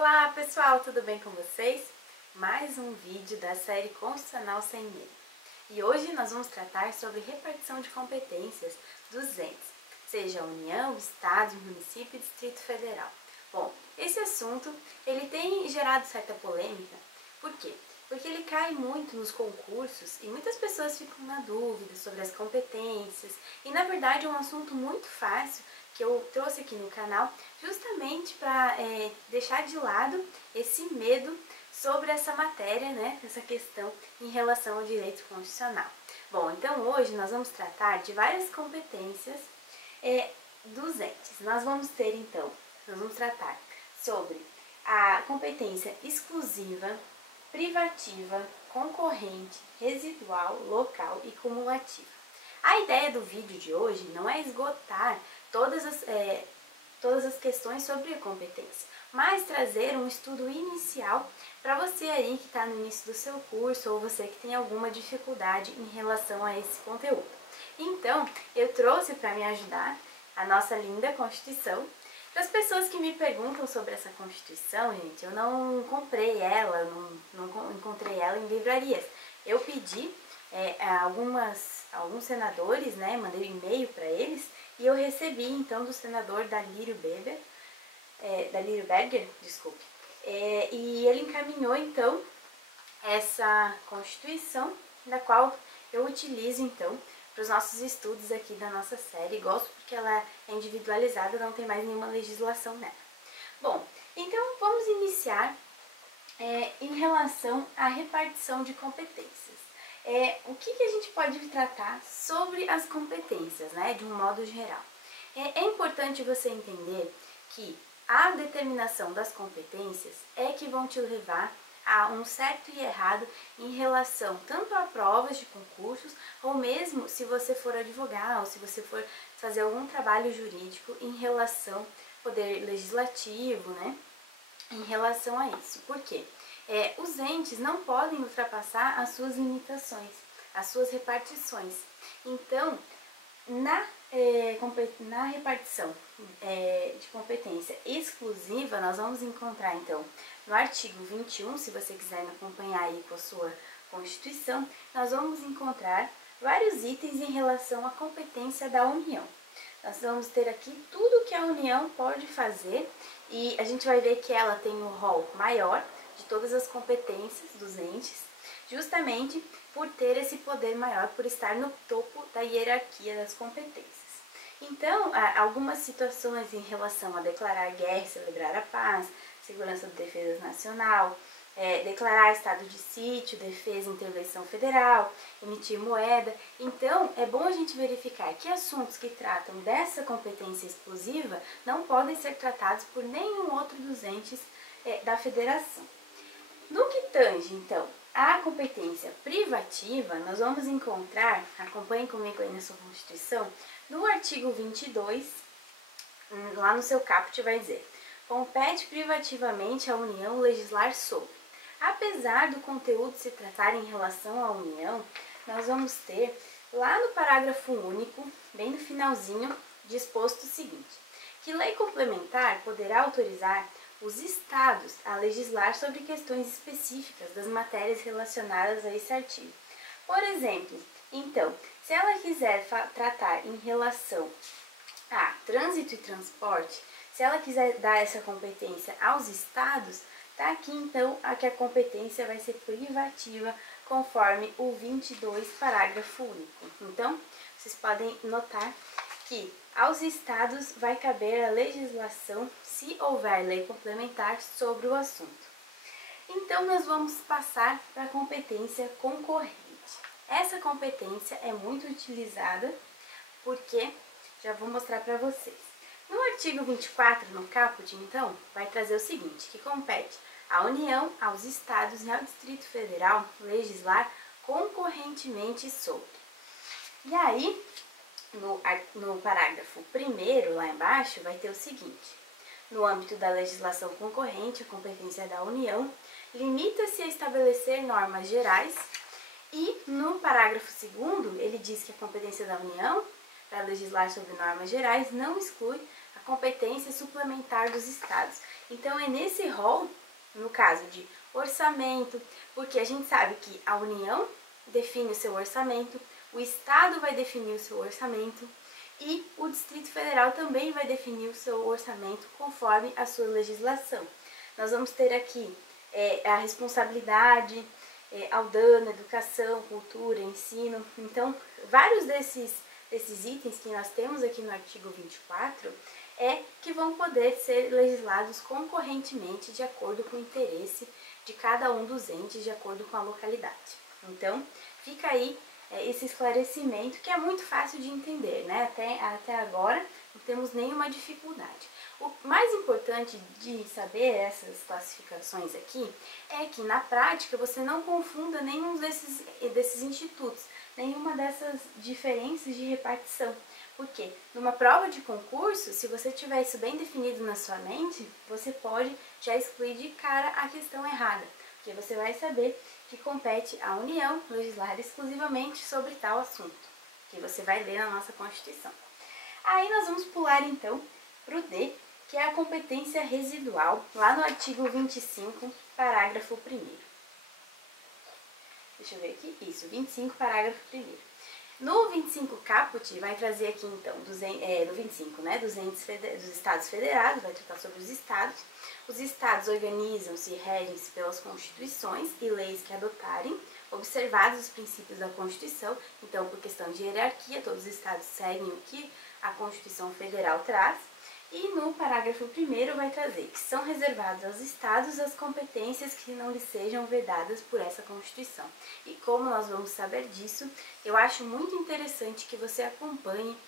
Olá pessoal, tudo bem com vocês? Mais um vídeo da série Constitucional Sem Medo. E hoje nós vamos tratar sobre repartição de competências dos entes, seja a União, Estados, Município e Distrito Federal. Bom, esse assunto ele tem gerado certa polêmica. Por quê? Porque ele cai muito nos concursos e muitas pessoas ficam na dúvida sobre as competências. E na verdade é um assunto muito fácil que eu trouxe aqui no canal justamente para deixar de lado esse medo sobre essa matéria, né, essa questão em relação ao direito constitucional. Bom, então hoje nós vamos tratar de várias competências dos entes. Nós vamos tratar sobre a competência exclusiva, privativa, concorrente, residual, local e cumulativa. A ideia do vídeo de hoje não é esgotar todas as questões sobre a competência, mas trazer um estudo inicial para você aí que está no início do seu curso ou você que tem alguma dificuldade em relação a esse conteúdo. Então, eu trouxe para me ajudar a nossa linda Constituição. Para as pessoas que me perguntam sobre essa Constituição, gente, eu não comprei ela, não encontrei ela em livrarias. Eu pedi alguns senadores, né, mandei um e-mail para eles e eu recebi então do senador Dalírio Berger, e ele encaminhou então essa Constituição, da qual eu utilizo então para os nossos estudos aqui da nossa série. Gosto porque ela é individualizada, não tem mais nenhuma legislação nela. Bom, então vamos iniciar em relação à repartição de competências. O que a gente pode tratar sobre as competências, né, de um modo geral? É importante você entender que a determinação das competências é que vão te levar a um certo e errado em relação tanto a provas de concursos, ou mesmo se você for advogar, ou se você for fazer algum trabalho jurídico em relação ao poder legislativo, né, em relação a isso. Por quê? Os entes não podem ultrapassar as suas limitações, as suas repartições. Então, na repartição de competência exclusiva, nós vamos encontrar, então, no artigo 21, se você quiser me acompanhar aí com a sua Constituição, nós vamos encontrar vários itens em relação à competência da União. Nós vamos ter aqui tudo que a União pode fazer e a gente vai ver que ela tem um rol maior de todas as competências dos entes, justamente por ter esse poder maior, por estar no topo da hierarquia das competências. Então, algumas situações em relação a declarar guerra, celebrar a paz, segurança da defesa nacional, declarar estado de sítio, defesa e intervenção federal, emitir moeda. Então, é bom a gente verificar que assuntos que tratam dessa competência exclusiva não podem ser tratados por nenhum outro dos entes da federação. No que tange, então, a competência privativa, nós vamos encontrar, acompanhe comigo aí na sua Constituição, no artigo 22, lá no seu caput vai dizer: compete privativamente à União legislar sobre. Apesar do conteúdo se tratar em relação à União, nós vamos ter lá no parágrafo único, bem no finalzinho, disposto o seguinte: que lei complementar poderá autorizar os estados a legislar sobre questões específicas das matérias relacionadas a esse artigo. Por exemplo, então, se ela quiser tratar em relação a trânsito e transporte, se ela quiser dar essa competência aos estados, tá aqui então que a competência vai ser privativa, conforme o 22, parágrafo único. Então, vocês podem notar que aos estados vai caber a legislação se houver lei complementar sobre o assunto. Então, nós vamos passar para a competência concorrente. Essa competência é muito utilizada porque, já vou mostrar para vocês. No artigo 24, no caput, então, vai trazer o seguinte, que compete à União, aos estados e ao Distrito Federal legislar concorrentemente sobre. E aí, no parágrafo 1º, lá embaixo, vai ter o seguinte: no âmbito da legislação concorrente, a competência da União limita-se a estabelecer normas gerais, e no parágrafo 2º, ele diz que a competência da União para legislar sobre normas gerais não exclui a a competência suplementar dos estados. Então é nesse rol, no caso de orçamento, porque a gente sabe que a União define o seu orçamento, o Estado vai definir o seu orçamento e o Distrito Federal também vai definir o seu orçamento conforme a sua legislação. Nós vamos ter aqui a responsabilidade ao dano, educação, cultura, ensino. Então, vários desses itens que nós temos aqui no artigo 24 que vão poder ser legislados concorrentemente de acordo com o interesse de cada um dos entes, de acordo com a localidade. Então, fica aí esse esclarecimento que é muito fácil de entender, né? Até agora não temos nenhuma dificuldade. O mais importante de saber essas classificações aqui é que na prática você não confunda nenhum desses institutos, nenhuma dessas diferenças de repartição. Porque numa prova de concurso, se você tiver isso bem definido na sua mente, você pode já excluir de cara a questão errada, porque você vai saber que compete à União legislar exclusivamente sobre tal assunto, que você vai ler na nossa Constituição. Aí nós vamos pular então para o D, que é a competência residual, lá no artigo 25, parágrafo 1º. Deixa eu ver aqui, isso, 25, parágrafo 1º. No 25 caput, vai trazer aqui então, no 25, né, dos estados federados, vai tratar sobre os estados. Os estados organizam-se e regem-se pelas constituições e leis que adotarem, observados os princípios da Constituição. Então, por questão de hierarquia, todos os estados seguem o que a Constituição Federal traz. E no parágrafo 1º vai trazer que são reservadas aos estados as competências que não lhes sejam vedadas por essa Constituição. E como nós vamos saber disso, eu acho muito interessante que você acompanhe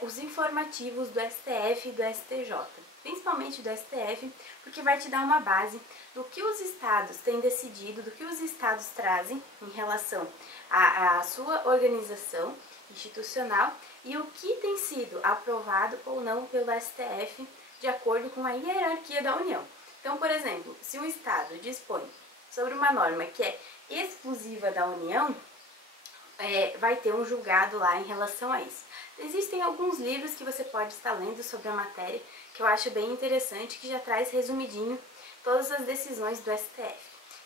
os informativos do STF e do STJ, principalmente do STF, porque vai te dar uma base do que os estados têm decidido, do que os estados trazem em relação à sua organização institucional e o que tem sido aprovado ou não pelo STF de acordo com a hierarquia da União. Então, por exemplo, se um estado dispõe sobre uma norma que é exclusiva da União, vai ter um julgado lá em relação a isso. Existem alguns livros que você pode estar lendo sobre a matéria, que eu acho bem interessante, que já traz resumidinho todas as decisões do STF.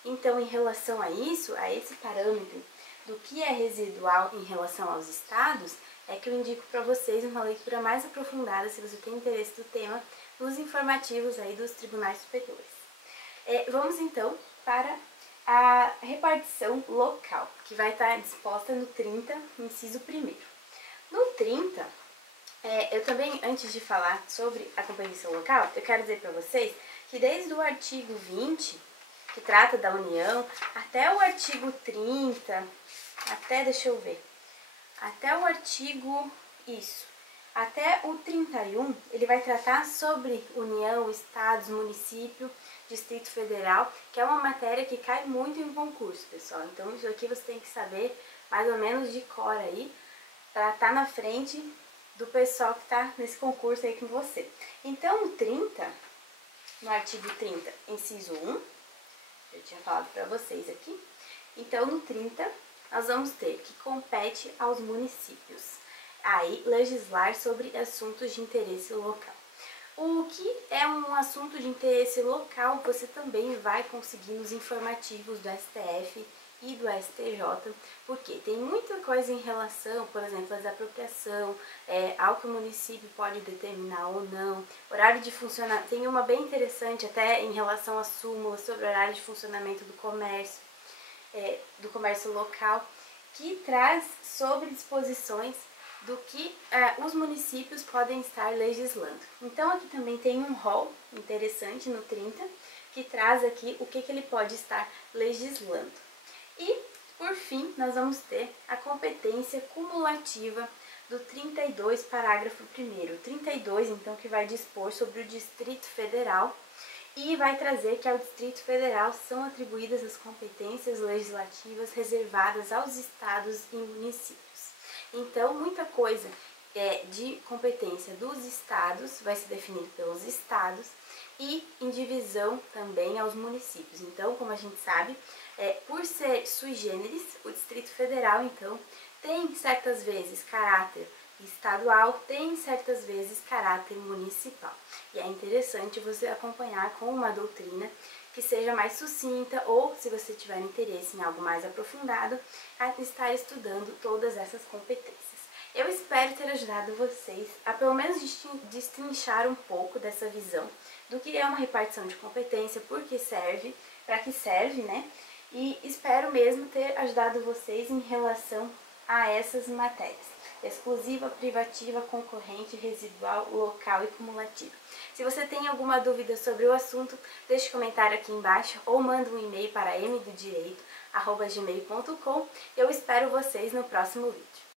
Então, em relação a isso, a esse parâmetro do que é residual em relação aos estados, é que eu indico para vocês uma leitura mais aprofundada, se você tem interesse do tema, nos informativos aí dos tribunais superiores. Vamos então para a repartição local, que vai estar disposta no 30, inciso 1º. No 30, eu também, antes de falar sobre a competição local, eu quero dizer para vocês que desde o artigo 20, que trata da União, até o artigo 30, deixa eu ver, até o artigo, até o 31, ele vai tratar sobre União, Estados, Município, Distrito Federal, que é uma matéria que cai muito em concurso, pessoal. Então, isso aqui você tem que saber mais ou menos de cor aí, para estar na frente do pessoal que está nesse concurso aí com você. Então, no artigo 30, inciso 1, eu tinha falado para vocês aqui. Então, no 30, nós vamos ter que compete aos municípios aí legislar sobre assuntos de interesse local. O que é um assunto de interesse local, você também vai conseguir nos informativos do STF e do STJ, porque tem muita coisa em relação, por exemplo, à desapropriação, ao que o município pode determinar ou não, horário de funcionamento, tem uma bem interessante até em relação à súmula sobre o horário de funcionamento do comércio local, que traz sobre disposições do que os municípios podem estar legislando. Então aqui também tem um rol interessante no 30, que traz aqui o que ele pode estar legislando. E, por fim, nós vamos ter a competência cumulativa do 32, parágrafo 1º. 32, então, que vai dispor sobre o Distrito Federal e vai trazer que ao Distrito Federal são atribuídas as competências legislativas reservadas aos estados e municípios. Então, muita coisa de competência dos estados vai ser definida pelos estados e em divisão também aos municípios. Então, como a gente sabe, por ser sui generis, o Distrito Federal, então, tem certas vezes caráter estadual tem certas vezes caráter municipal. E é interessante você acompanhar com uma doutrina que seja mais sucinta ou, se você tiver interesse em algo mais aprofundado, estar estudando todas essas competências. Eu espero ter ajudado vocês a pelo menos destrinchar um pouco dessa visão do que é uma repartição de competência, por que serve, para que serve, né? E espero mesmo ter ajudado vocês em relação a essas matérias: exclusiva, privativa, concorrente, residual, local e cumulativa. Se você tem alguma dúvida sobre o assunto, deixe um comentário aqui embaixo ou manda um e-mail para mdodireito@gmail.com. Eu espero vocês no próximo vídeo.